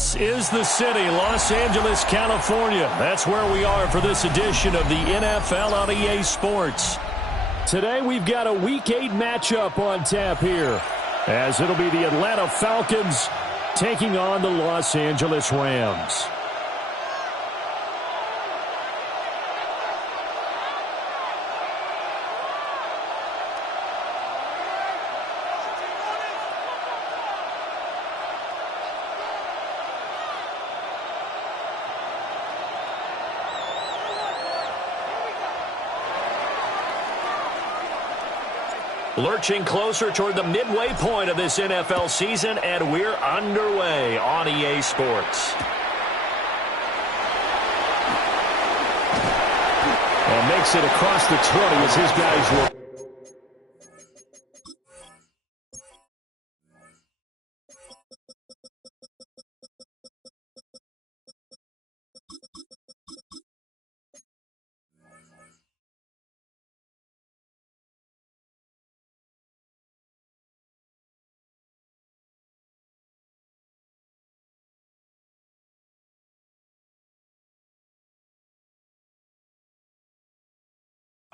This is the city, Los Angeles, California. That's where we are for this edition of the NFL on EA Sports. Today we've got a Week 8 matchup on tap here, as it'll be the Atlanta Falcons taking on the Los Angeles Rams. Lurching closer toward the midway point of this NFL season, and we're underway on EA Sports. And makes it across the 20 as his guys work.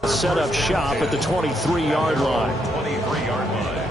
Set up shop at the 23-yard line. 23-yard line.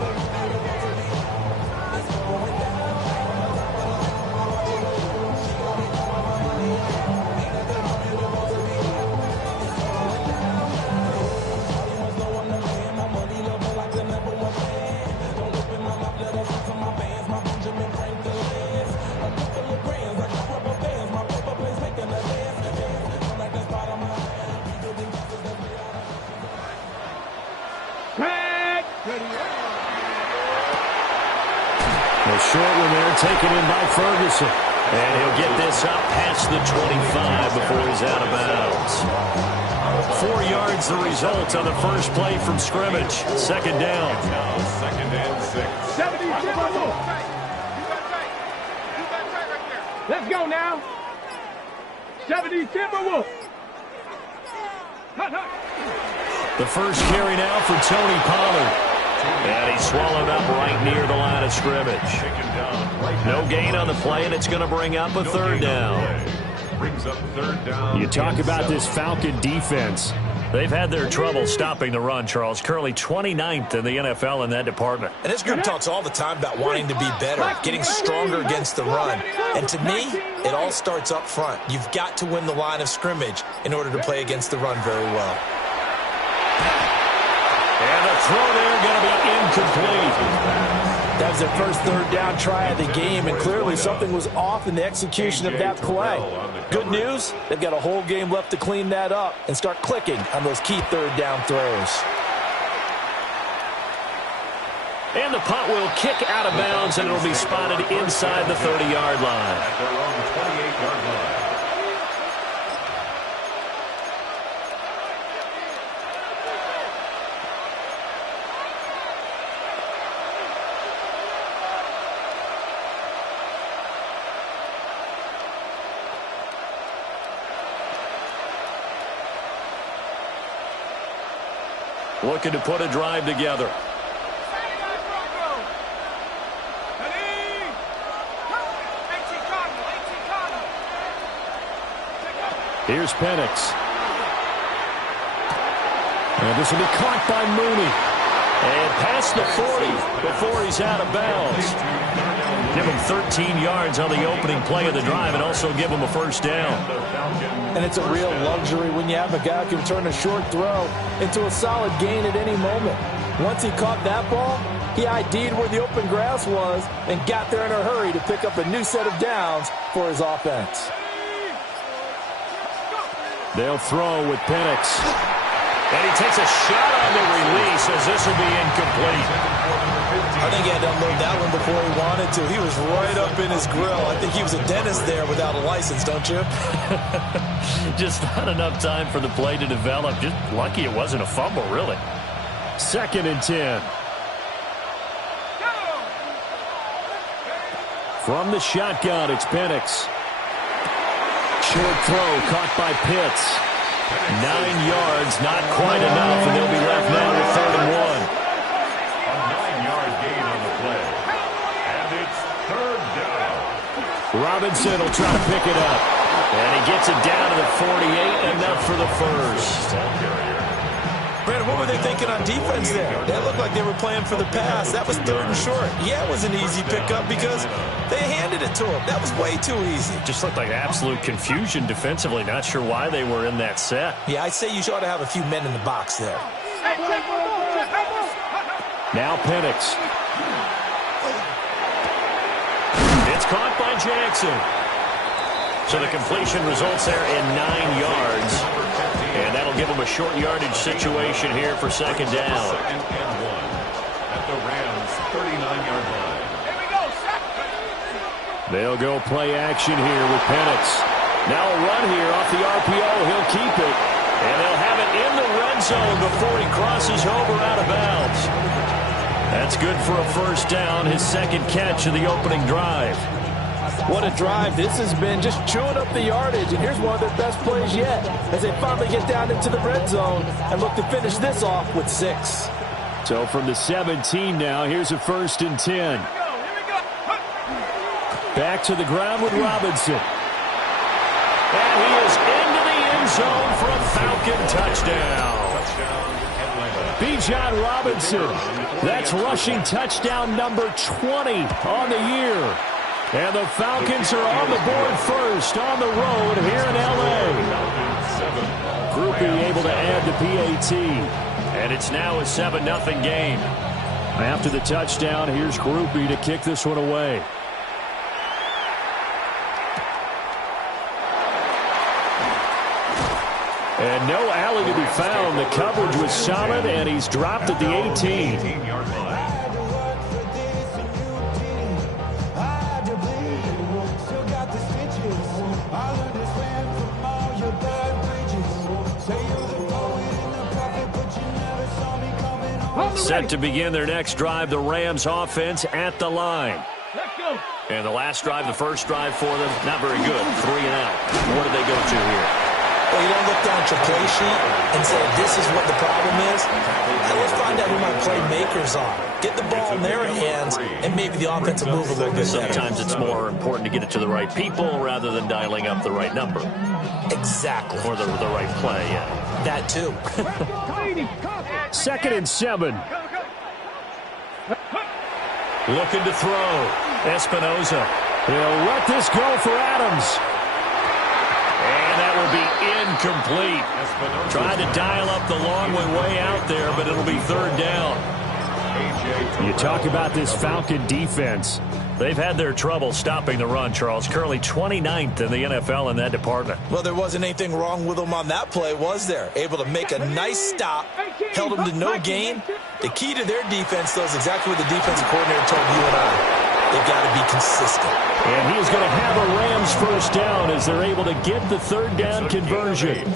The short one there taken in by Ferguson. And he'll get this up past the 25 before he's out of bounds. 4 yards the result on the first play from scrimmage. Second down. Second and 6. 70, let's go now. 70 Timberwolves. The first carry now for Tony Pollard. And he's swallowed up right near the line of scrimmage. No gain on the play, and it's going to bring up a third down. You talk about this Falcon defense. They've had their trouble stopping the run, Charles. Currently 29th in the NFL in that department. And this group talks all the time about wanting to be better, getting stronger against the run. And to me, it all starts up front. You've got to win the line of scrimmage in order to play against the run very well. And the throw there going to be incomplete. That was their first third down try of the game, and clearly something was off in the execution of that play. Good news, they've got a whole game left to clean that up and start clicking on those key third down throws. And the punt will kick out of bounds, and it'll be spotted inside the 30-yard line. At their own 28-yard line. Looking to put a drive together. Here's Penix. And this will be caught by Mooney. And past the 40 before he's out of bounds. Give him 13 yards on the opening play of the drive and also give him a first down. And it's a real luxury when you have a guy who can turn a short throw into a solid gain at any moment. Once he caught that ball, he ID'd where the open grass was and got there in a hurry to pick up a new set of downs for his offense. They'll throw with Penix. And he takes a shot on the release as this will be incomplete. I think he had to unload that one before he wanted to. He was right up in his grill. I think he was a dentist there without a license, don't you? Just not enough time for the play to develop. Just lucky it wasn't a fumble, really. Second and 10. From the shotgun, it's Penix. Short throw caught by Pitts. 9 yards, not quite enough, and they'll be left now with 3rd and 1. A 9-yard gain on the play. And it's 3rd down. Robinson will try to pick it up. And he gets it down to the 48, enough for the first. Brandon, what were they thinking on defense there? They looked like they were playing for the pass. That was 3rd and short. Yeah, it was an easy pickup because they handed it to him. That was way too easy. Just looked like absolute confusion defensively. Not sure why they were in that set. Yeah, I'd say you ought to have a few men in the box there. Now Penix. It's caught by Jackson. So the completion results there in 9 yards. And that'll give them a short yardage situation here for 2nd down. 2nd and 1 at the Rams' 39-yard line. Here we go, set. They'll go play action here with Penix. Now a run here off the RPO. He'll keep it. And they'll have it in the red zone before he crosses over out of bounds. That's good for a 1st down, his 2nd catch of the opening drive. What a drive this has been, just chewing up the yardage. And here's one of their best plays yet as they finally get down into the red zone and look to finish this off with 6. So from the 17 now, here's a 1st and 10. Back to the ground with Robinson. And he is into the end zone for a Falcon touchdown. Bijan Robinson. That's rushing touchdown number 20 on the year. And the Falcons are on the board first on the road here in L.A. Groupie able to add the PAT. And it's now a 7-0 game. After the touchdown, here's Groupie to kick this one away. And no alley to be found. The coverage was solid, and he's dropped at the 18. 18-yard line. Set to begin their next drive, the Rams offense at the line. Let's go. And the last drive, the first drive for them, not very good. 3 and out. What do they go to here? Well, you don't look down at your play sheet and say, this is what the problem is. Now let's find out who my playmakers are. Get the ball in their hands, and maybe the offense will move a little bit better. Sometimes it's more important to get it to the right people rather than dialing up the right number. Exactly. Or the right play, yeah. That too. 2nd and 7. Looking to throw. Espinoza. He'll let this go for Adams. And that will be incomplete. Trying to dial up the long way out there, but it'll be 3rd down. You talk about this Falcon defense. They've had their trouble stopping the run, Charles. Currently 29th in the NFL in that department. Well, there wasn't anything wrong with them on that play, was there? Able to make a nice stop, held them to no gain. The key to their defense, though, is exactly what the defensive coordinator told you and I. They've got to be consistent. And he is going to have a Rams 1st down as they're able to get the 3rd down conversion.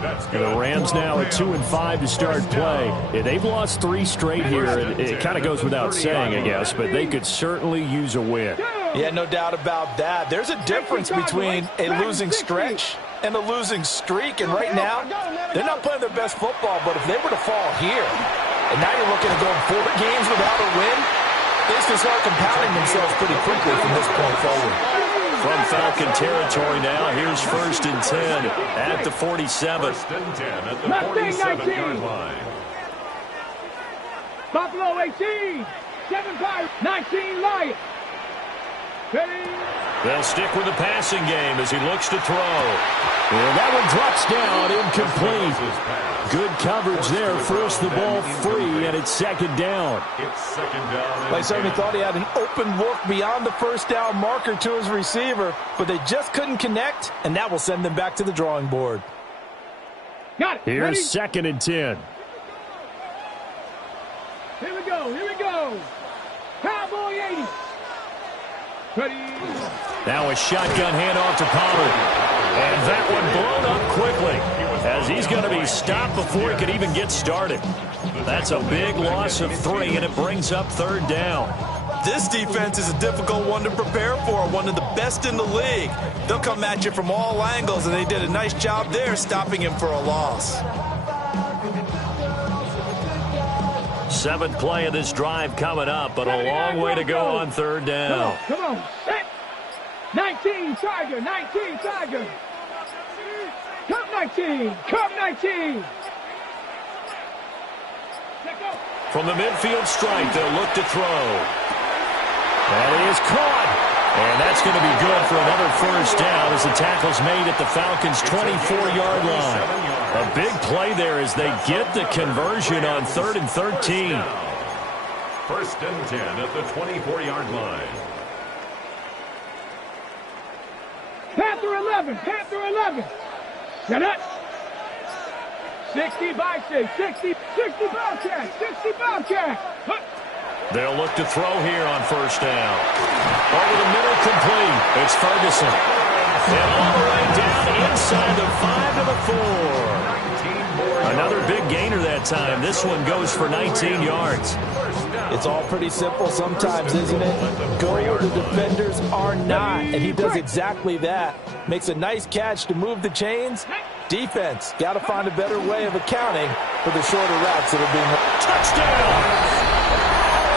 And the Rams now at 2-5 to start play. Yeah, they've lost 3 straight here. It kind of goes without saying, I guess, but they could certainly use a win. Yeah, no doubt about that. There's a difference between a losing stretch and a losing streak. And right now, they're not playing their best football. But if they were to fall here, and now you're looking at going 4 games without a win, things can start compounding themselves pretty quickly from this point forward. From Falcon territory now, here's 1st and 10 at the 47. 1st and 10 at the 47-yard line. Buffalo 18. 7-5. 19 Lions. Ready? They'll stick with the passing game as he looks to throw. And that one drops down, incomplete. Good coverage there, force the ball free, and it's 2nd down. It's 2nd down. They certainly thought he had an open look beyond the 1st down marker to his receiver, but they just couldn't connect, and that will send them back to the drawing board. Got it. Here's Ready? 2nd and 10. Here we go. Here we go. Cowboy 80. Ready? Now a shotgun handoff to Pollard. And that one blown up quickly as he's going to be stopped before he could even get started. That's a big loss of 3, and it brings up 3rd down. This defense is a difficult one to prepare for, one of the best in the league. They'll come at you from all angles, and they did a nice job there stopping him for a loss. 7th play of this drive coming up, but a long way to go on 3rd down. Come on. Set. 19, Tiger. 19, Tiger. Come 19. Come 19. From the midfield stripe, they'll look to throw. That is caught. And that's going to be good for another first down as the tackle's made at the Falcons' 24-yard line. A big play there as they get the conversion on 3rd and 13. First and 10 at the 24-yard line. Panther 11. Panther 11. Set up. 60 by 6. 60 Bobcat. 60 Bobcat. They'll look to throw here on first down. Over the middle, complete. It's Ferguson. And all the way down inside the 5 to the 4. Another big gainer that time. This one goes for 19 yards. It's all pretty simple sometimes, isn't it? Go where the defenders are not, and he does exactly that. Makes a nice catch to move the chains. Defense, got to find a better way of accounting for the shorter routes that are being... Touchdown!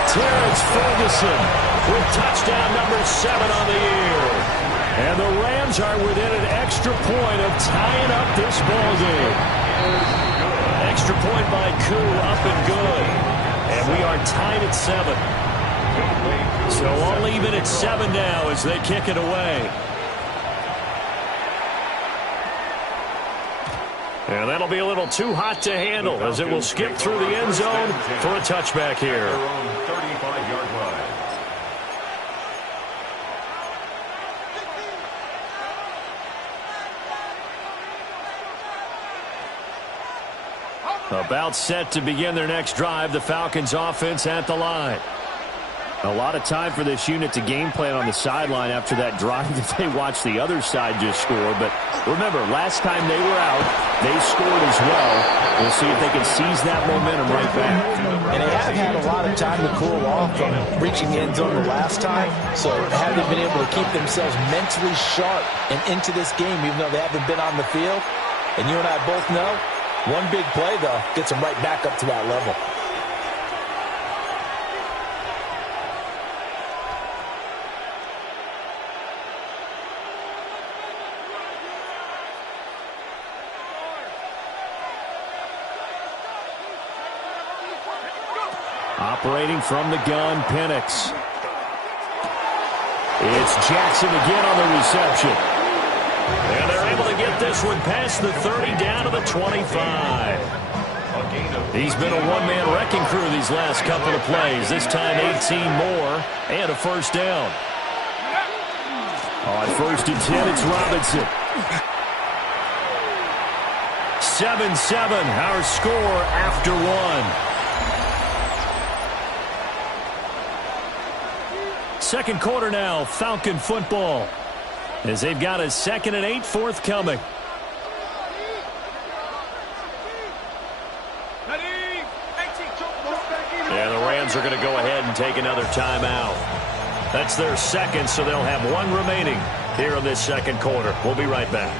Terrence Ferguson with touchdown number 7 on the year. And the Rams are within an extra point of tying up this ballgame. Extra point by Koo, up and good. And we are tied at 7. So all even at 7 now as they kick it away. And that'll be a little too hot to handle as it will skip through the end zone for a touchback here. 35-yard line. About set to begin their next drive, the Falcons offense at the line. A lot of time for this unit to game plan on the sideline after that drive that they watched the other side just score. But remember, last time they were out, they scored as well. We'll see if they can seize that momentum right back. And they have had a lot of time to cool off from reaching the end zone the last time. So have they been able to keep themselves mentally sharp and into this game even though they haven't been on the field? And you and I both know, one big play, though, gets them right back up to that level. Operating from the gun, Penix. It's Jackson again on the reception. And they're able to get this one past the 30 down to the 25. He's been a one-man wrecking crew these last couple of plays. This time 18 more and a first down. On 1st and 10, it's Robinson. 7-7, our score after 1. Second quarter now, Falcon football, as they've got a 2nd and 8 forthcoming. Yeah, the Rams are going to go ahead and take another timeout. That's their second, so they'll have one remaining here in this second quarter. We'll be right back.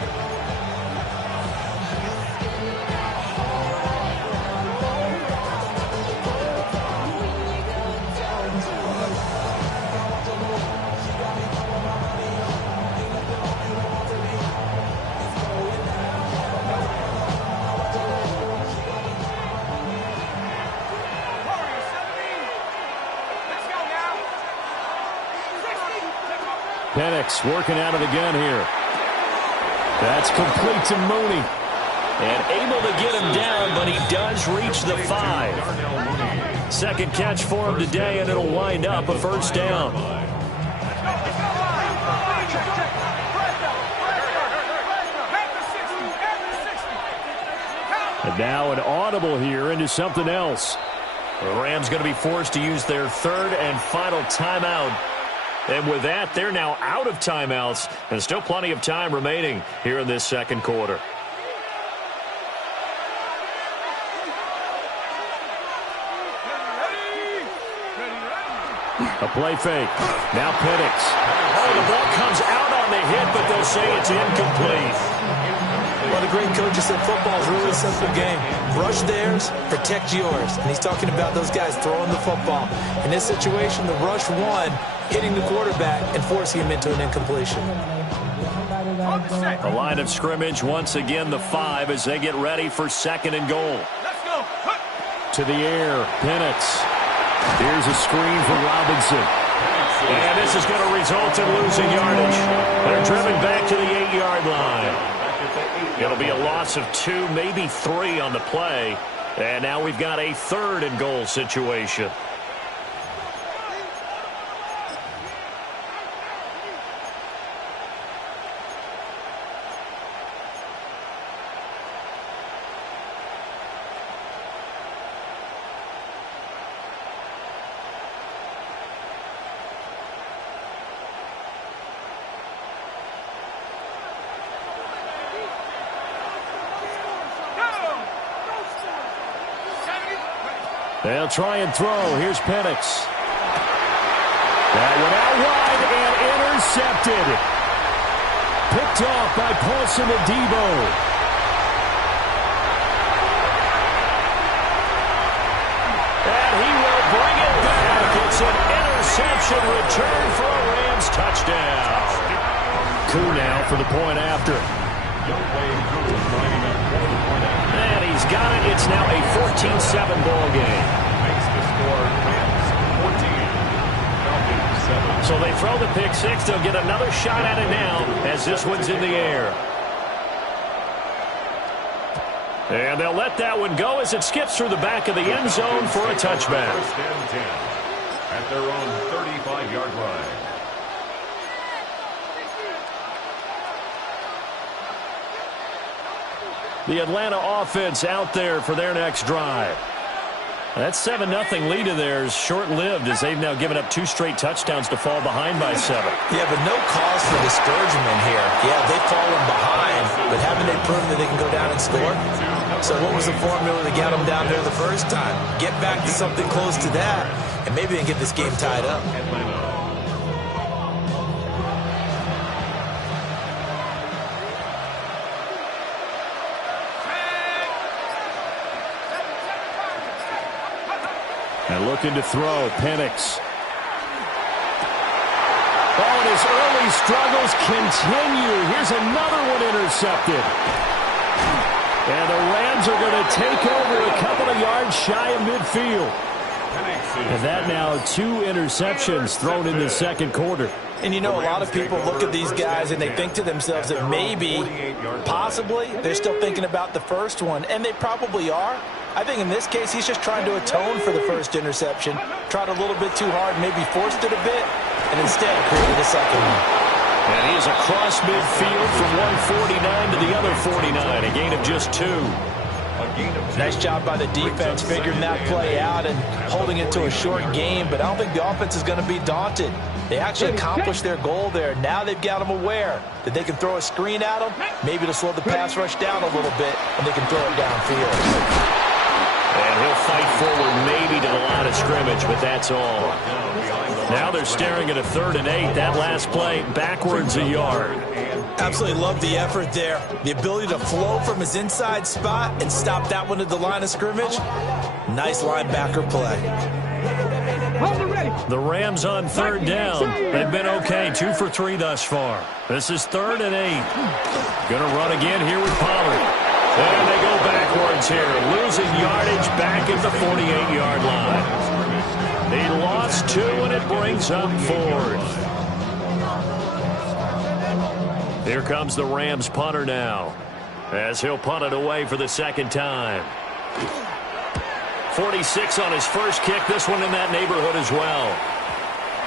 Penix working out of the gun here. That's complete to Mooney. And able to get him down, but he does reach the 5. Second catch for him today, and it'll wind up a first down. And now an audible here into something else. The Rams going to be forced to use their 3rd and final timeout. And with that, they're now out of timeouts, and still plenty of time remaining here in this second quarter. A play fake. Now Penix. Oh, the ball comes out on the hit, but they'll say it's incomplete. Well, the great coaches said football is a really simple game. Rush theirs, protect yours. And he's talking about those guys throwing the football. In this situation, the rush one, hitting the quarterback and forcing him into an incompletion. The line of scrimmage, once again, the 5 as they get ready for 2nd and goal. Let's go. To the air, Penix. Here's a screen for Robinson. And this is going to result in losing yardage. They're driven back to the 8-yard line. It'll be a loss of 2, maybe 3 on the play. And now we've got a 3rd and goal situation. They'll try and throw. Here's Penix. That went out wide and intercepted. Picked off by Paulson Adebo. And he will bring it back. It's an interception return for a Rams touchdown. Koo now for the point after. And he's got it. It's now a 14-7 ball game. Makes the score Rams 14. So they throw the pick 6. They'll get another shot at it now as this one's in the air. And they'll let that one go as it skips through the back of the end zone for a touchback. 1st and 10 at their own 35-yard line. The Atlanta offense out there for their next drive. That 7-0 lead of theirs short-lived as they've now given up 2 straight touchdowns to fall behind by 7. Yeah, but no cause for discouragement here. Yeah, they've fallen behind, but haven't they proven that they can go down and score? So what was the formula that got them down there the first time? Get back to something close to that, and maybe they can get this game tied up. And looking to throw, Penix. Oh, and his early struggles continue. Here's another one intercepted. And the Rams are going to take over a couple of yards shy of midfield. And that now 2 interceptions thrown in the 2nd quarter. And you know, a lot of people look at these guys and they think to themselves that maybe, possibly, they're still thinking about the first one. And they probably are. I think in this case, he's just trying to atone for the first interception. Tried a little bit too hard, maybe forced it a bit, and instead created a second one. And he is across midfield from one 49 to the other 49, a gain of just 2. Nice job by the defense figuring that play out and holding it to a short game, but I don't think the offense is going to be daunted. They actually accomplished their goal there. Now they've got them aware that they can throw a screen at them, maybe to slow the pass rush down a little bit, and they can throw it downfield. And he'll fight forward maybe to the line of scrimmage, but that's all. Now they're staring at a 3rd and 8. That last play, backwards a yard. Absolutely love the effort there. The ability to flow from his inside spot and stop that one at the line of scrimmage. Nice linebacker play. The Rams on 3rd down. They've been okay, 2 for 3 thus far. This is 3rd and 8. Going to run again here with Pollard. And they go backwards here, losing yardage back at the 48-yard line. He lost 2, and it brings up 4th. Here comes the Rams punter now, as he'll punt it away for the 2nd time. 46 on his first kick, this one in that neighborhood as well.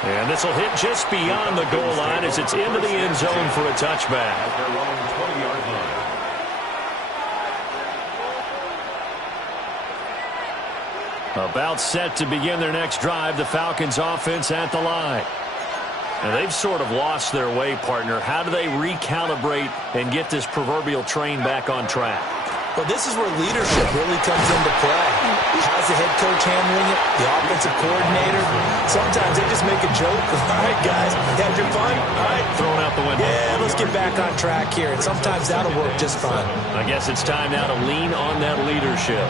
And this will hit just beyond the goal line as it's into the end zone for a touchback. At their own 20-yard line. About set to begin their next drive, the Falcons offense at the line. And they've sort of lost their way, partner. How do they recalibrate and get this proverbial train back on track? Well, this is where leadership really comes into play. How's the head coach handling it? The offensive coordinator? Sometimes they just make a joke. All right, guys, you had your fun? All right. Thrown out the window. Yeah, let's get back on track here. And sometimes that'll work just fine. I guess it's time now to lean on that leadership.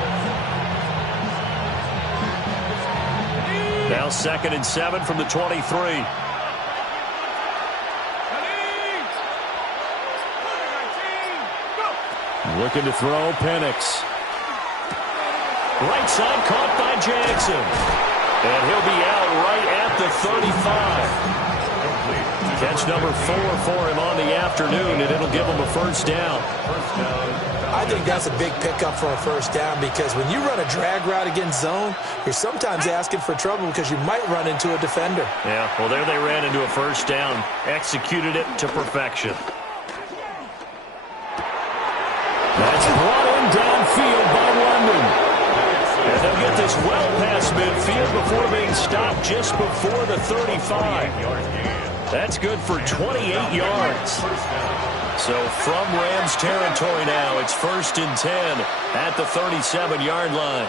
Now 2nd and 7 from the 23. Looking to throw, Penix. Right side caught by Jackson. And he'll be out right at the 35. Catch number 4 for him on the afternoon, and it'll give him a first down. I think that's a big pickup for a first down because when you run a drag route against zone, you're sometimes asking for trouble because you might run into a defender. Yeah, well, there they ran into a first down. Executed it to perfection. That's brought in downfield by London. And they'll get this well past midfield before being stopped just before the 35. That's good for 28 yards. So from Rams territory now, it's 1st and 10 at the 37-yard line.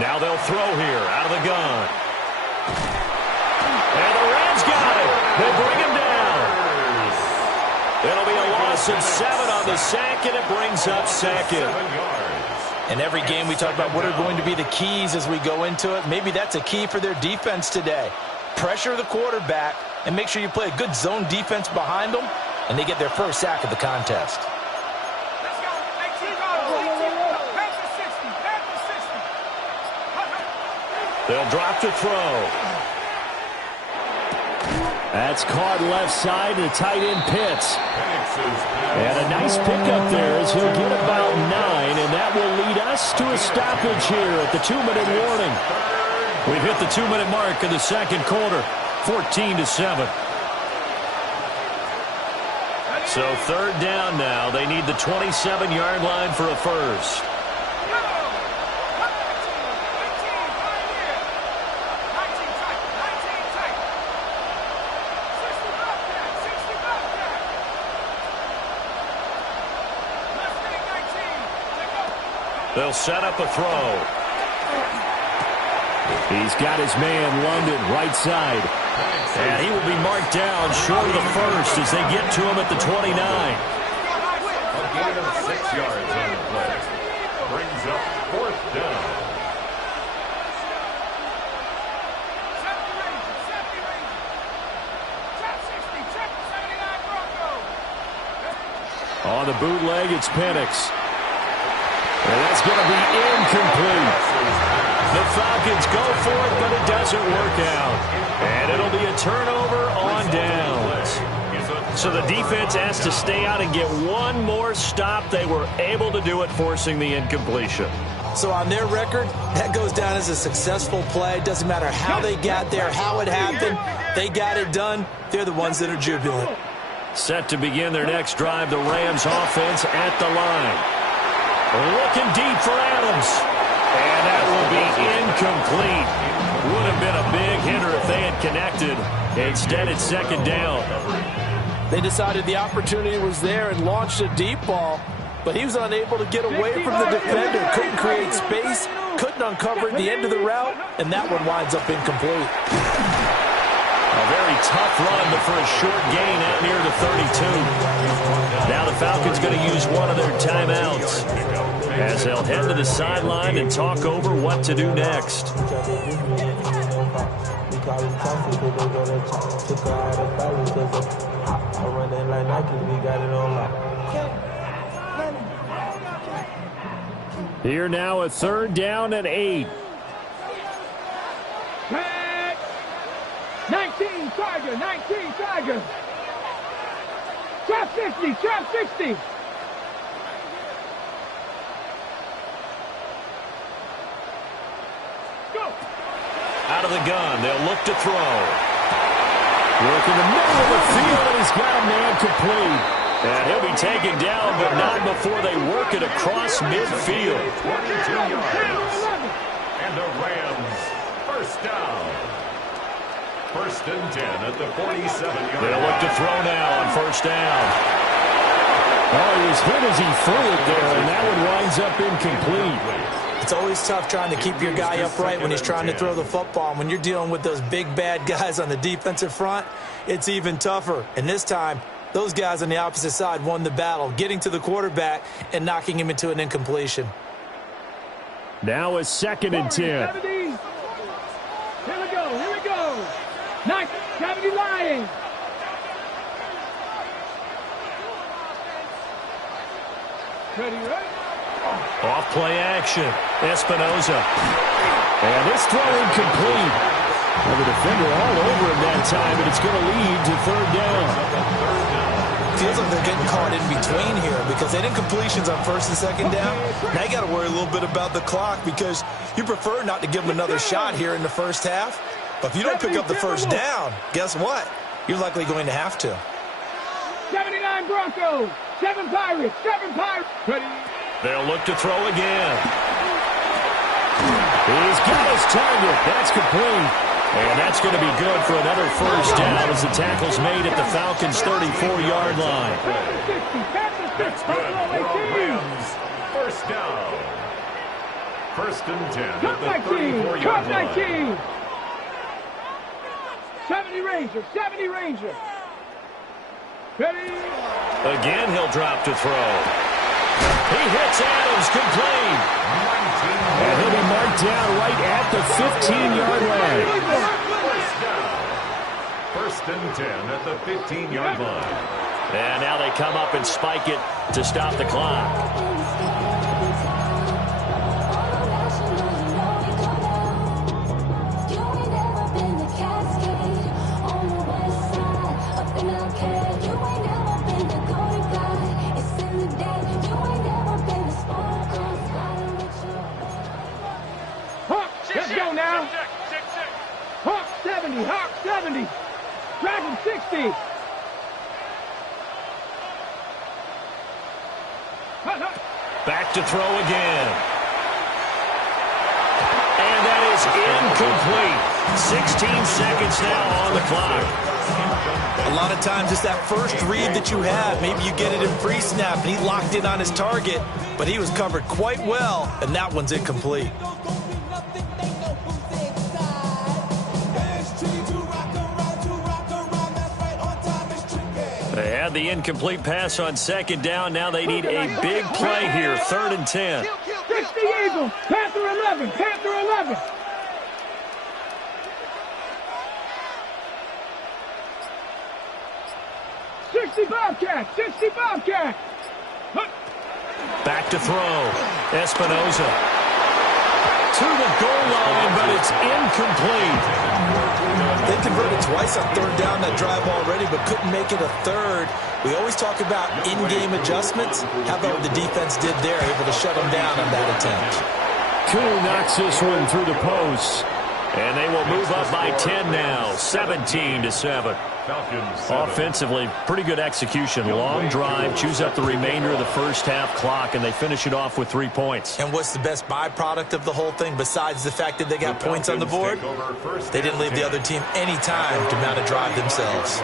Now they'll throw here out of the gun. And the Rams got it. They bring him down. It'll be a loss of 7 on the sack, and it brings up 2nd. In every game we talk about what are going to be the keys as we go into it. Maybe that's a key for their defense today. Pressure the quarterback and make sure you play a good zone defense behind them, and they get their first sack of the contest. They'll drop to throw. That's caught left side, the tight end Pitts. And a nice pickup there as he'll get about 9, and that will lead us to a stoppage here at the 2-minute warning. We've hit the 2-minute mark in the second quarter, 14-7. So 3rd down now. They need the 27-yard line for a first. They'll set up a throw. He's got his man, London, right side. And he will be marked down short of the first as they get to him at the 29. A gain of 6 yards on the play. Brings up 4th down. On the bootleg, it's Penix. And that's going to be incomplete. The Falcons go for it, but it doesn't work out. And it'll be a turnover on downs. So the defense has to stay out and get one more stop. They were able to do it, forcing the incompletion. So on their record, that goes down as a successful play. Doesn't matter how they got there, how it happened. They got it done. They're the ones that are jubilant. Set to begin their next drive, the Rams offense at the line. Looking deep for Adams. And that will be incomplete. Would have been a big hitter if they had connected. Instead, it's 2nd down. They decided the opportunity was there and launched a deep ball, but he was unable to get away from the defender. Couldn't create space, couldn't uncover the end of the route, and that one winds up incomplete. A very tough run, but for a short gain out near the 32. Now the Falcons going to use one of their timeouts as they'll head to the sideline and talk over what to do next. Here now a 3rd down and 8. 19 Tiger, 19 Tiger. Trap 60, trap 60. Go. Out of the gun, they'll look to throw. Work in the middle of the field, and he's got a man complete. And he'll be taken down, but not before they work it across midfield. 22 yards. And the Rams, first down. First and 10 at the 47-yard line. They'll look to throw now on first down. Oh, he was hit as he threw it there, and that one winds up incomplete. It's always tough trying to keep your guy upright when he's trying to throw the football. And when you're dealing with those big, bad guys on the defensive front, it's even tougher. And this time, those guys on the opposite side won the battle, getting to the quarterback and knocking him into an incompletion. Now a second and 10. Here we go. 70 Lions. Ready, right? Off play action. Espinoza. And this throw incomplete. Well, the defender all over him that time, and it's going to lead to third down. Feels like they're getting caught in between here because they did completions on first and second down. Now you got to worry a little bit about the clock because you prefer not to give them another shot here in the first half. But if you don't pick up the first down, guess what? You're likely going to have to. 79 Broncos. 7 Pirates. Ready? They'll look to throw again. He's got his target. That's complete. And that's going to be good for another first down as the tackle's made at the Falcons' 34-yard line. That's good for Rams. First down. First and 10 at the 34-yard line. 70 Ranger. Ready? Again, he'll drop to throw. He hits Adams, complete. And he'll be marked down right at the 15-yard line. First and 10 at the 15-yard line. And now they come up and spike it to stop the clock. Hawk 70. Dragon 60. Back to throw again. And that is incomplete. 16 seconds now on the clock. A lot of times it's that first read that you have. Maybe you get it in pre-snap, and he locked in on his target, but he was covered quite well, and that one's incomplete. They had the incomplete pass on second down. Now they need a big play here. Third and 10. 60 Eagles. Panther 11. 60 Bobcat. Back to throw. Espinoza. To the goal line, but it's incomplete. They converted twice on third down that drive already, but couldn't make it a third. We always talk about in-game adjustments. How about what the defense did there, able to shut them down on that attempt? Koo knocks this one through the post. And they will move up by 10 now, 17-7. Offensively, pretty good execution. Long drive, chews up the remainder of the first half clock, and they finish it off with 3 points. And what's the best byproduct of the whole thing besides the fact that they got points on the board? They didn't leave the other team any time to mount a drive themselves.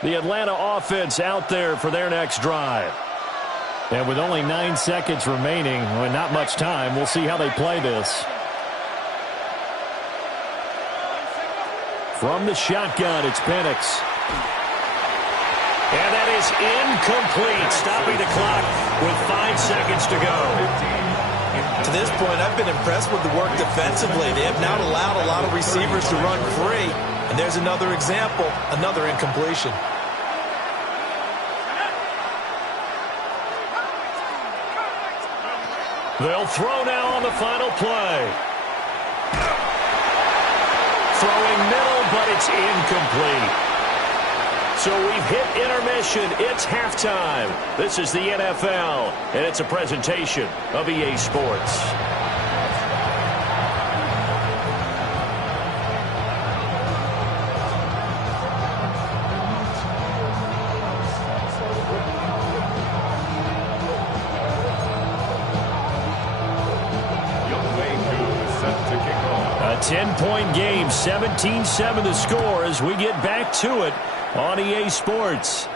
The Atlanta offense out there for their next drive. And with only 9 seconds remaining, and not much time, we'll see how they play this. From the shotgun, it's Penix. And that is incomplete, stopping the clock with 5 seconds to go. To this point, I've been impressed with the work defensively. They have not allowed a lot of receivers to run free. And there's another example, another incompletion. They'll throw now on the final play. Throwing middle, but it's incomplete. So we've hit intermission. It's halftime. This is the NFL, and it's a presentation of EA Sports. A 10-point game, 17-7 the score as we get back to it on EA Sports.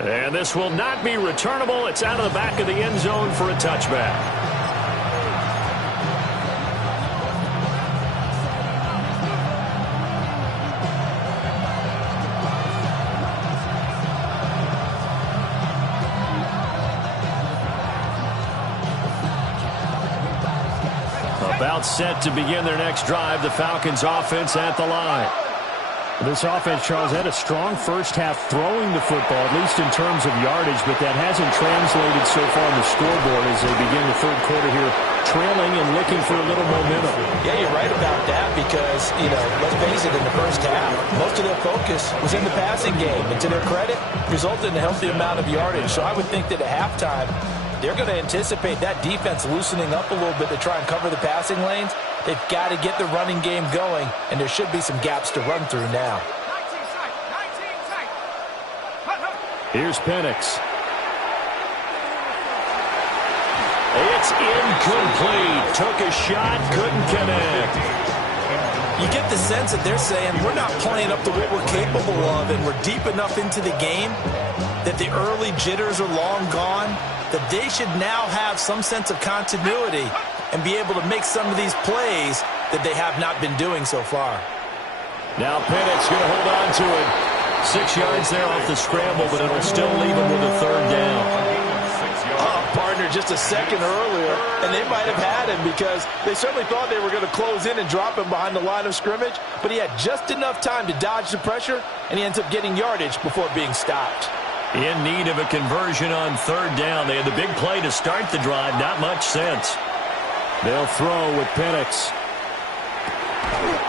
And this will not be returnable. It's out of the back of the end zone for a touchback. About set to begin their next drive, the Falcons offense at the line. This offense, Charles, had a strong first half throwing the football, at least in terms of yardage, but that hasn't translated so far on the scoreboard as they begin the third quarter here, trailing and looking for a little momentum. Yeah, you're right about that because, let's face it, in the first half, most of their focus was in the passing game. And to their credit, resulted in a healthy amount of yardage. So I would think that at halftime, they're going to anticipate that defense loosening up a little bit to try and cover the passing lanes. They've got to get the running game going, and there should be some gaps to run through now. Here's Penix. It's incomplete. Took a shot, couldn't connect. You get the sense that they're saying we're not playing up to what we're capable of, and we're deep enough into the game that the early jitters are long gone, that they should now have some sense of continuity and be able to make some of these plays that they have not been doing so far. Now Penix going to hold on to it. 6 yards there off the scramble, but it'll still leave him with a third down. Partner just a second earlier, and they might have had him because they certainly thought they were going to close in and drop him behind the line of scrimmage, but he had just enough time to dodge the pressure, and he ends up getting yardage before being stopped. In need of a conversion on third down. They had the big play to start the drive. Not much sense. They'll throw with Penix.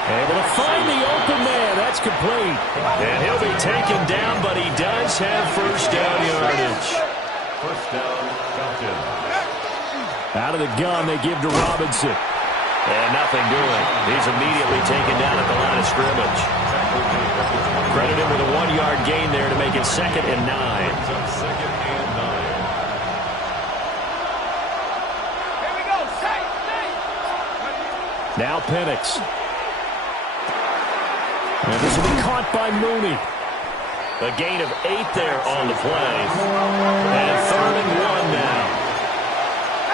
Able to find the open man. That's complete. And he'll be taken down, but he does have first down yardage. First down, Falcons. Out of the gun, they give to Robinson. And nothing doing. He's immediately taken down at the line of scrimmage. Credit him with a 1-yard gain there to make it 2nd and 9. Second and 9. Here we go. Safe. Now Penix. And this will be caught by Mooney. A gain of 8 there on the play. And 3rd and 1 now.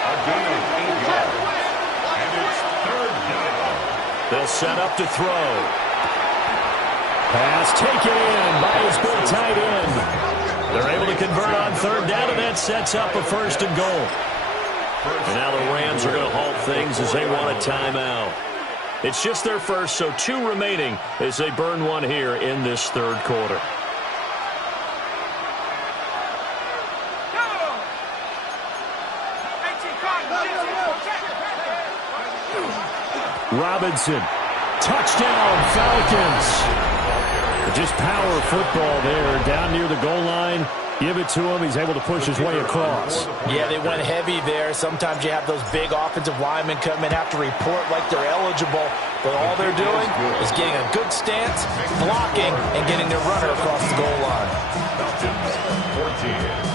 A gain of 8 yards. And it's 3rd down. They'll set up to throw. Pass taken in by his big tight end. They're able to convert on third down, and that sets up a 1st and goal. And now the Rams are going to halt things as they want a timeout. It's just their first, so 2 remaining as they burn one here in this third quarter. Robinson. Touchdown, Falcons. Just power football there down near the goal line. Give it to him. He's able to push his way across. Yeah, they went heavy there. Sometimes you have those big offensive linemen come in, have to report like they're eligible. But all they're doing is getting a good stance, blocking, and getting their runner across the goal line. Falcons, 14.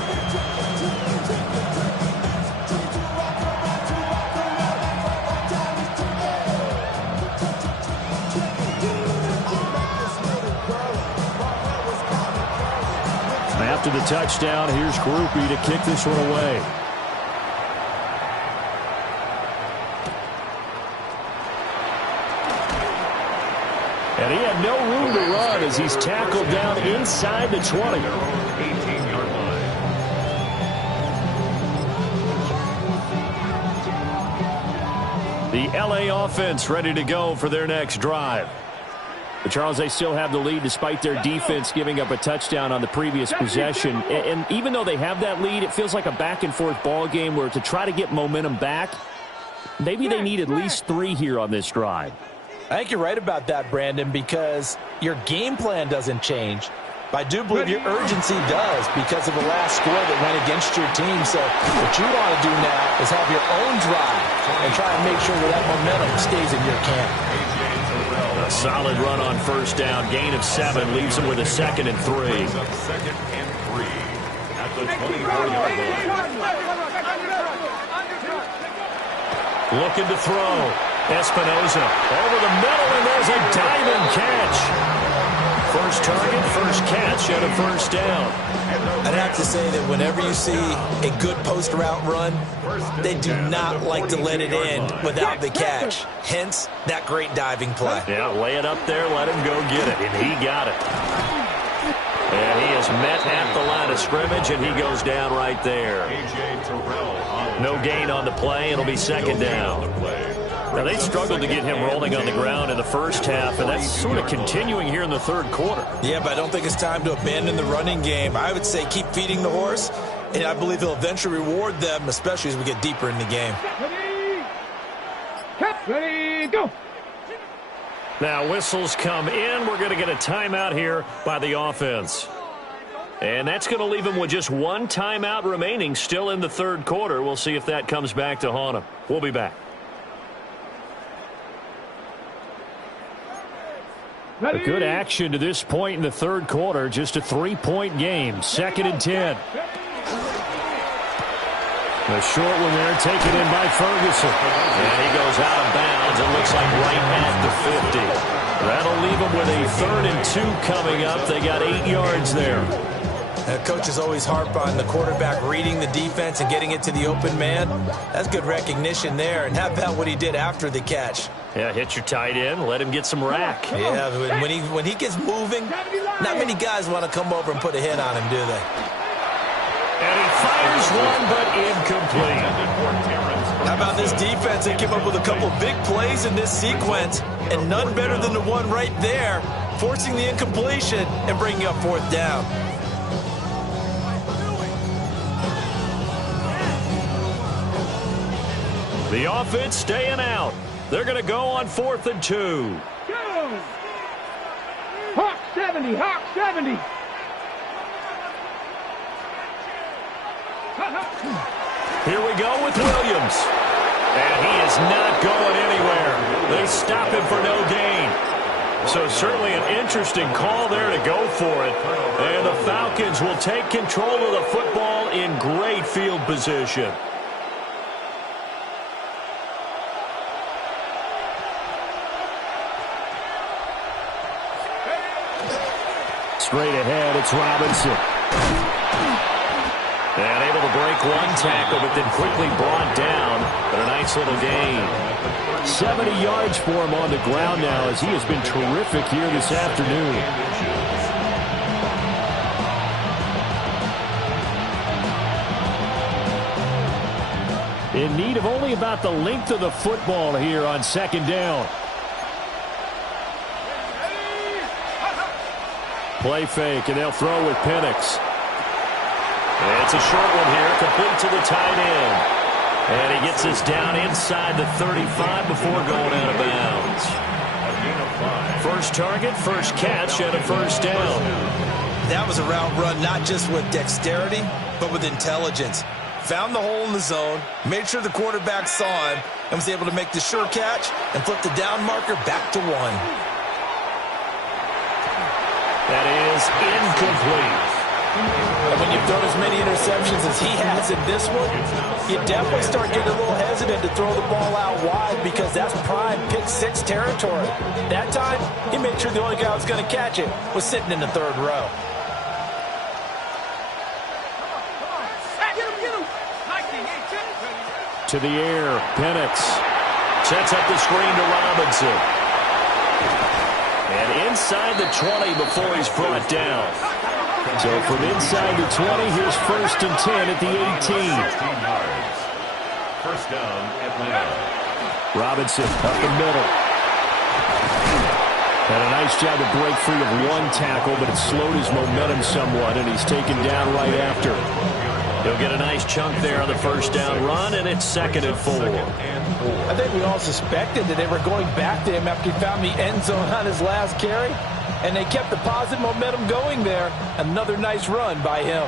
After the touchdown, here's Groupie to kick this one away. And he had no room to run as he's tackled down inside the 20. 18-yard line. The LA offense ready to go for their next drive. But Charles, they still have the lead despite their defense giving up a touchdown on the previous possession. And even though they have that lead, it feels like a back-and-forth ball game where to try to get momentum back, maybe they need at least 3 here on this drive. I think you're right about that, Brandon, because your game plan doesn't change. But I do believe your urgency does because of the last score that went against your team. So what you want to do now is have your own drive and try and make sure that momentum stays in your camp. A solid run on first down. Gain of 7 leaves them with a 2nd and 3. 2nd and 3 at the 24-yard line. Looking to throw. Espinoza over the middle, and there's a diving catch. First target, first catch, and a first down. I'd have to say that whenever you see a good post route run, they do not like to let it end without the catch. Hence, that great diving play. Yeah, lay it up there, let him go get it, and he got it. And he is met at the line of scrimmage, and he goes down right there. No gain on the play. It'll be second down. Now, they struggled to get him rolling on the ground in the first half, and that's sort of continuing here in the third quarter. Yeah, but I don't think it's time to abandon the running game. I would say keep feeding the horse, and I believe he'll eventually reward them, especially as we get deeper in the game. Ready, go! Now, whistles come in. We're going to get a timeout here by the offense. And that's going to leave him with just one timeout remaining still in the third quarter. We'll see if that comes back to haunt him. We'll be back. A good action to this point in the third quarter. Just a 3-point game. 2nd and 10. A short one there taken in by Ferguson. And he goes out of bounds. It looks like right at the 50. That'll leave him with a 3rd and 2 coming up. They got 8 yards there. Coaches always harp on the quarterback reading the defense and getting it to the open man. That's good recognition there. And how about what he did after the catch? Yeah, hit your tight end, let him get some rack. Yeah, when he gets moving, not many guys want to come over and put a hit on him, do they? And he fires one, but incomplete. How about this defense? They came up with a couple big plays in this sequence, and none better than the one right there, forcing the incompletion and bringing up 4th down. The offense staying out. They're going to go on 4th and 2. Go! Hawk 70, Hawk 70. Here we go with Williams. And he is not going anywhere. They stop him for no gain. So certainly an interesting call there to go for it. And the Falcons will take control of the football in great field position. Straight ahead, it's Robinson. And able to break one tackle, but then quickly brought down. But a nice little gain. 70 yards for him on the ground now as he has been terrific here this afternoon. In need of only about the length of the football here on 2nd down. Play fake, and they'll throw with Penix. It's a short one here, complete to the tight end. And he gets us down inside the 35 before going out of bounds. First target, first catch, and a first down. That was a route run not just with dexterity, but with intelligence. Found the hole in the zone, made sure the quarterback saw him, and was able to make the sure catch and flip the down marker back to 1. That is incomplete. And when you've thrown as many interceptions as he has in this one, you definitely start getting a little hesitant to throw the ball out wide because that's prime pick 6 territory. That time, he made sure the only guy who was going to catch it was sitting in the 3rd row. To the air, Penix sets up the screen to Robinson. And inside the 20 before he's brought down. So from inside the 20, here's 1st and 10 at the 18. First down, Atlanta. Robinson up the middle. And a nice job to break free of one tackle, but it slowed his momentum somewhat, and he's taken down right after. He'll get a nice chunk there on the first down run, and it's 2nd and 4. I think we all suspected that they were going back to him after he found the end zone on his last carry, and they kept the positive momentum going there. Another nice run by him.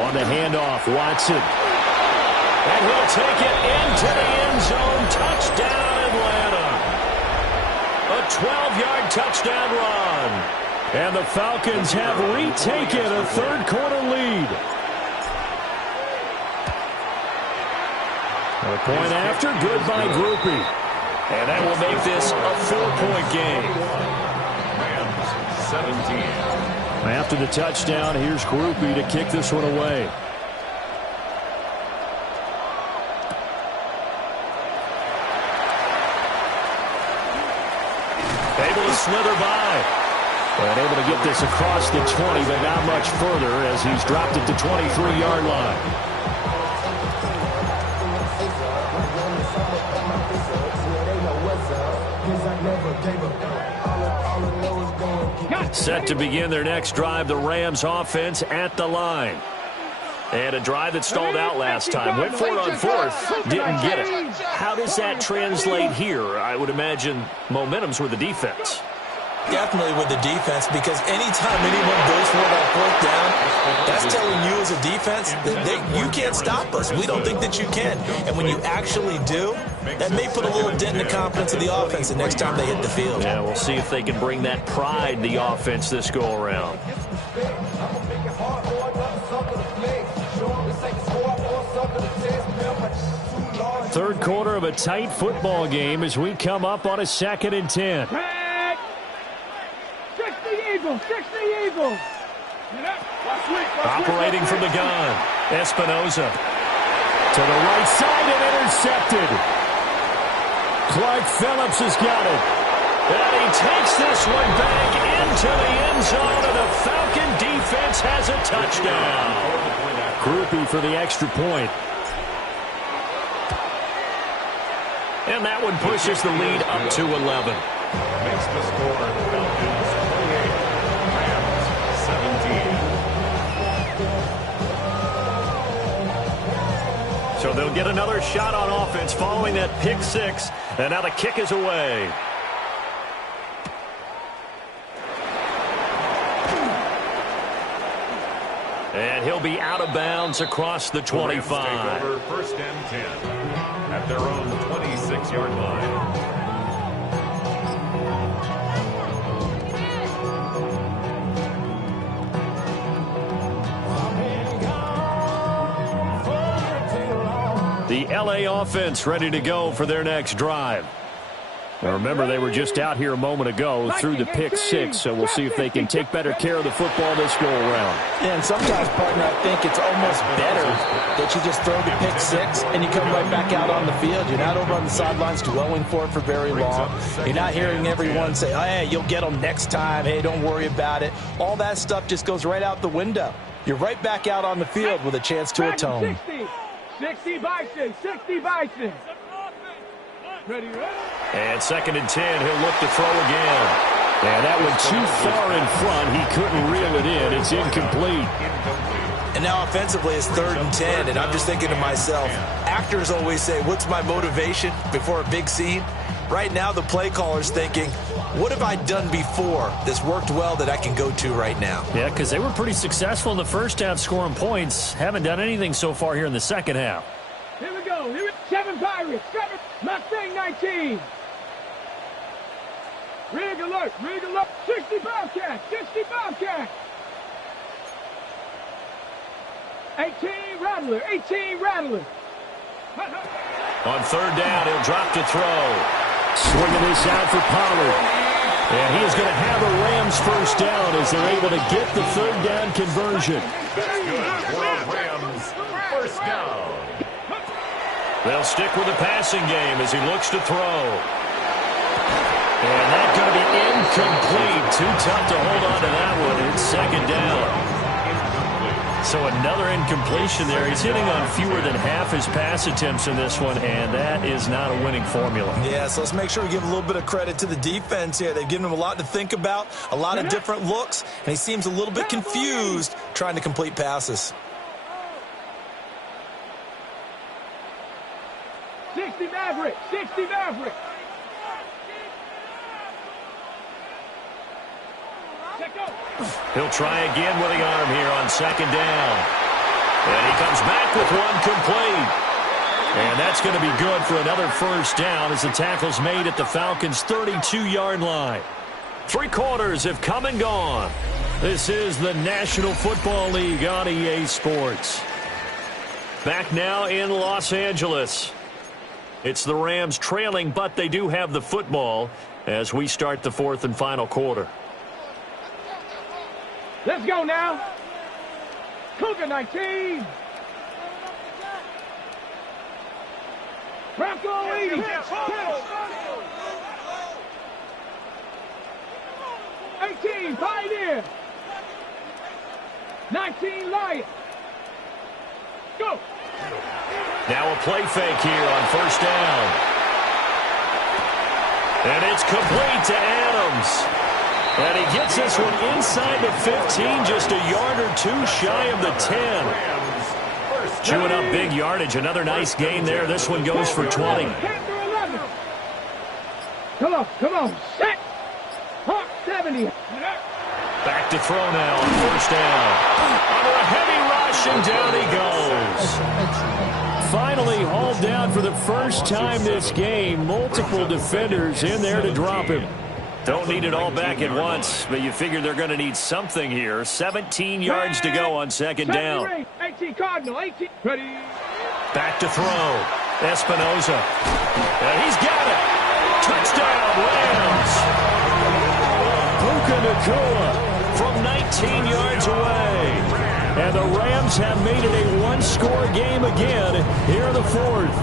On the handoff, Watson. And he'll take it into the end zone. Touchdown, Atlanta. A 12-yard touchdown run. And the Falcons have retaken a third quarter lead. A point after, good by Groupie. And that will make this a 4-point game. Rams 17. After the touchdown, here's Groupie to kick this one away. Able to slither by. And able to get this across the 20, but not much further as he's dropped it to 23-yard line. Set to begin their next drive, the Rams offense at the line. And a drive that stalled out last time. Went for it on fourth, didn't get it. How does that translate here? I would imagine momentum's with the defense. Definitely with the defense, because anytime anyone goes for that fourth down, that's telling you as a defense that you can't stop us. We don't think that you can. And when you actually do, that may put a little dent in the confidence of the offense the next time they hit the field. Yeah, we'll see if they can bring that pride, the offense, this go-around. Third quarter of a tight football game as we come up on a 2nd and 10. Operating from the gun. Espinoza to the right side and intercepted. Clark Phillips has got it. And he takes this one back into the end zone, and the Falcon defense has a touchdown. Groupie for the extra point. And that one pushes the lead up to 11. Makes the score Falcons 28, Rams 17. So they'll get another shot on offense following that pick six. And now the kick is away. And he'll be out of bounds across the 25. Take over 1st and 10 at their own 26-yard line. The LA offense ready to go for their next drive. Now remember, they were just out here a moment ago through the pick six, so we'll see if they can take better care of the football this go-around. And sometimes, partner, I think it's almost better that you just throw the pick six and you come right back out on the field. You're not over on the sidelines dwelling for it for very long. You're not hearing everyone say, oh, hey, you'll get them next time. Hey, don't worry about it. All that stuff just goes right out the window. You're right back out on the field with a chance to atone. 60 Bison, 60 Bison. Ready, ready. And 2nd and 10, he'll look to throw again. And that one too far in front. He couldn't reel it in. It's incomplete. And now offensively it's 3rd and 10, and I'm just thinking to myself, actors always say, what's my motivation before a big scene? Right now the play caller's thinking, what have I done before that's worked well that I can go to right now? Yeah, because they were pretty successful in the first half scoring points. Haven't done anything so far here in the second half. Here we go. 7 Pirates, 7 Mustang 19. Rig alert, 60 Bobcats, 60 Bobcats. 18 Rattler, 18 Rattler. On 3rd down, he'll drop to throw. Swinging this out for Pollard. And he is going to have a Rams first down as they're able to get the 3rd down conversion. That's good for a Rams first down. They'll stick with the passing game as he looks to throw. And that's going to be incomplete. Too tough to hold on to that one. It's 2nd down. So another incompletion there. He's hitting on fewer than half his pass attempts in this one, and that is not a winning formula. Yeah, so let's make sure we give a little bit of credit to the defense here. They've given him a lot to think about, a lot of different looks, and he seems a little bit confused trying to complete passes. 60 Maverick, 60 Maverick. He'll try again with the arm here on 2nd down. And he comes back with one complete. And that's going to be good for another first down as the tackle's made at the Falcons' 32-yard line. 3 quarters have come and gone. This is the National Football League on EA Sports. Back now in Los Angeles. It's the Rams trailing, but they do have the football as we start the fourth and final quarter. Let's go now. Cougar 19. Bronco 80. 18, Pioneer. 19, Lion. Go. Now a play fake here on first down. And it's complete to Adams. And he gets this one inside the 15, just a yard or two shy of the 10. Chewing up big yardage. Another nice gain there. This one goes for 20. Come on. Set. Hawk 70. Back to throw now on first down. Under a heavy rush, and down he goes. Finally hauled down for the first time this game. Multiple defenders in there to drop him. Don't need it all back at once, but you figure they're going to need something here. 17 yards to go on second down. 18 Cardinal, 18. Ready. Back to throw. Espinoza. And he's got it. Touchdown, Rams. Puka Nacua from 19 yards away. And the Rams have made it a one-score game again here in the fourth.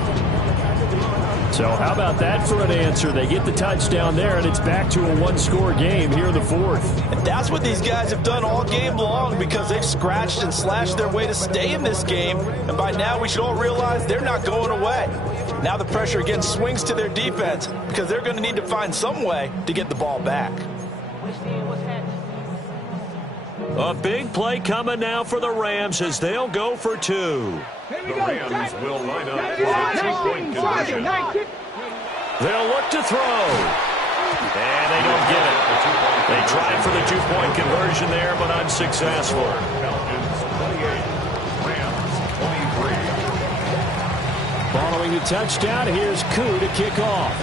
So how about that for an answer? They get the touchdown there, and it's back to a one-score game here in the fourth. And that's what these guys have done all game long because they've scratched and slashed their way to stay in this game. And by now, we should all realize they're not going away. Now the pressure again swings to their defense because they're going to need to find some way to get the ball back. A big play coming now for the Rams as they'll go for two. The Rams will line up for a two-point conversion. They'll look to throw. And they don't get it. They tried for the two-point conversion there, but unsuccessful. Falcons 28, Rams 23. Following the touchdown, here's Koo to kick off.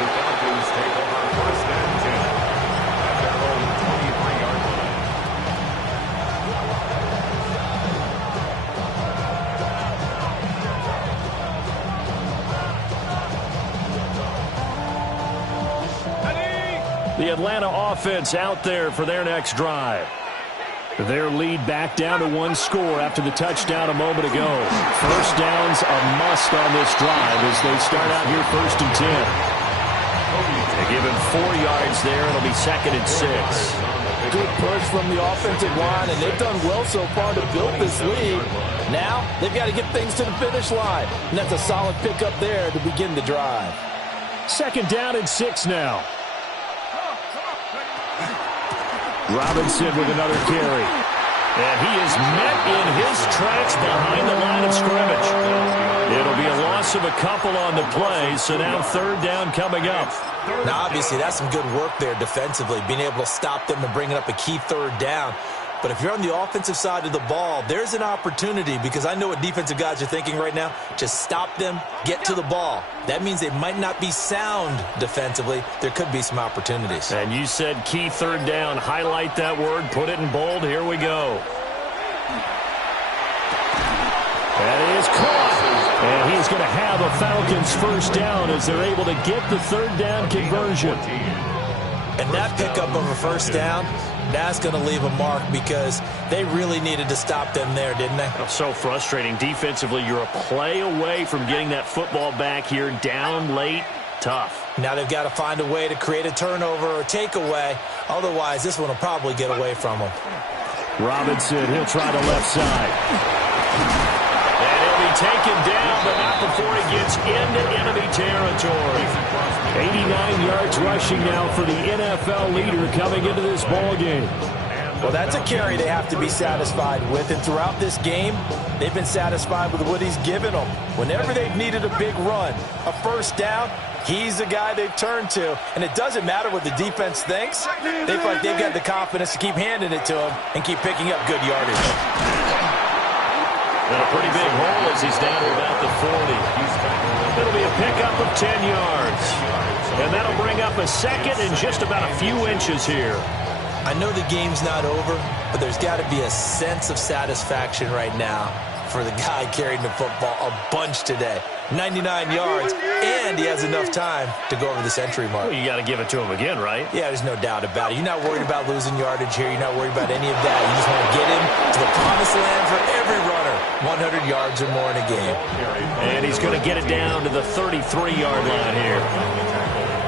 The Falcons take over first and 10 at their own 23-yard line. The Atlanta offense out there for their next drive. Their lead back down to one score after the touchdown a moment ago. First down's a must on this drive as they start out here first and 10. They give him 4 yards there. It'll be second and 6. Good push from the offensive line, and they've done well so far to build this lead. Now they've got to get things to the finish line, and that's a solid pickup there to begin the drive. Second down and 6 now. Robinson with another carry. And he is met in his tracks behind the line of scrimmage. It'll be a loss of a couple on the play, so now third down coming up. Now, obviously, that's some good work there defensively, being able to stop them and bringing up a key third down. But if you're on the offensive side of the ball, there's an opportunity because I know what defensive guys are thinking right now. Just stop them, get to the ball. That means they might not be sound defensively. There could be some opportunities. And you said key third down. Highlight that word. Put it in bold. Here we go. That is caught. And he's going to have a Falcons first down as they're able to get the third down conversion. And that pickup of a first down, that's going to leave a mark because they really needed to stop them there, didn't they? So frustrating. Defensively, you're a play away from getting that football back here down late. Tough. Now they've got to find a way to create a turnover or takeaway. Otherwise, this one will probably get away from them. Robinson, he'll try the left side. And he'll be taken down, but not before he gets into enemy territory. 89 yards rushing now for the NFL leader coming into this ball game. Well, that's a carry they have to be satisfied with, and throughout this game, they've been satisfied with what he's given them. Whenever they've needed a big run, a first down, he's the guy they've turned to. And it doesn't matter what the defense thinks. They feel like they've got the confidence to keep handing it to him and keep picking up good yardage. And a pretty big hole as he's down to about the 40. It'll be a pickup of 10 yards. And that'll bring up a second and just about a few inches here. I know the game's not over, but there's got to be a sense of satisfaction right now for the guy carrying the football a bunch today. 99 yards, and he has enough time to go over the century mark. Well, you got to give it to him again, right? Yeah, there's no doubt about it. You're not worried about losing yardage here. You're not worried about any of that. You just want to get him to the promised land for every runner. 100 yards or more in a game. And he's going to get it down to the 33-yard line here.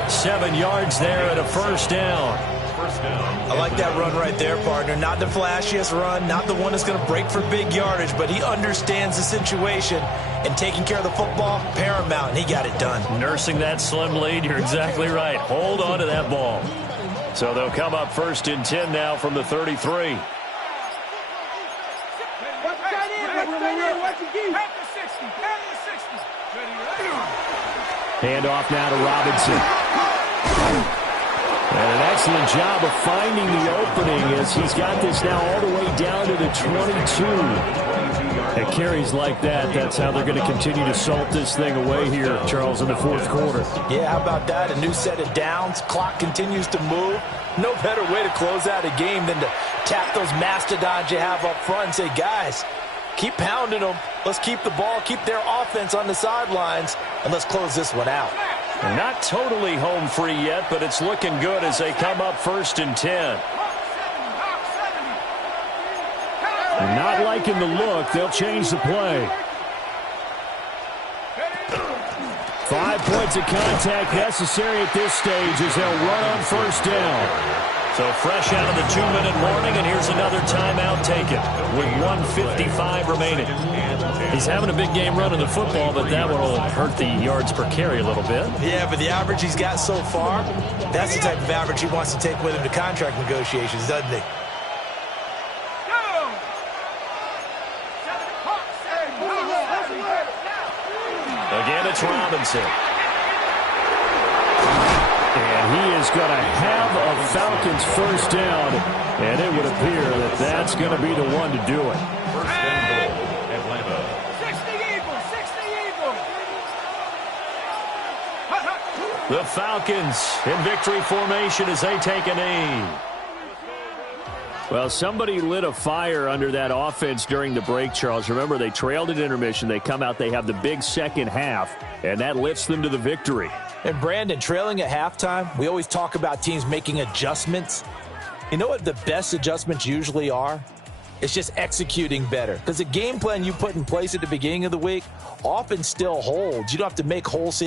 7 yards there and a first down. I like that run right there, partner. Not the flashiest run, not the one that's going to break for big yardage, but he understands the situation, and taking care of the football, paramount, and he got it done. Nursing that slim lead, you're exactly right. Hold on to that ball. So they'll come up 1st and 10 now from the 33. Hand off now to Robinson. And an excellent job of finding the opening as he's got this now all the way down to the 22. At carries like that, that's how they're going to continue to salt this thing away here, Charles, in the 4th quarter. Yeah, how about that? A new set of downs. Clock continues to move. No better way to close out a game than to tap those mastodons you have up front and say, guys, keep pounding them. Let's keep the ball, keep their offense on the sidelines, and let's close this one out. Not totally home free yet, but it's looking good as they come up 1st and 10. Not liking the look. They'll change the play. 5 points of contact necessary at this stage as they'll run on 1st down. So fresh out of the 2-minute warning, and here's another timeout taken with 1:55 remaining. He's having a big game running the football, but that one will hurt the yards per carry a little bit. Yeah, but the average he's got so far, that's the type of average he wants to take with him to contract negotiations, doesn't he? Again, it's Robinson. And he is going to have a Falcons 1st down, and it would appear that that's going to be the one to do it. First and goal, Atlanta. 60 Eagles. The Falcons in victory formation as they take a knee. Well, somebody lit a fire under that offense during the break, Charles. Remember, they trailed at intermission. They come out, they have the big second half, and that lifts them to the victory. And Brandon, trailing at halftime, we always talk about teams making adjustments. You know what the best adjustments usually are? It's just executing better. Because the game plan you put in place at the beginning of the week often still holds. You don't have to make wholesale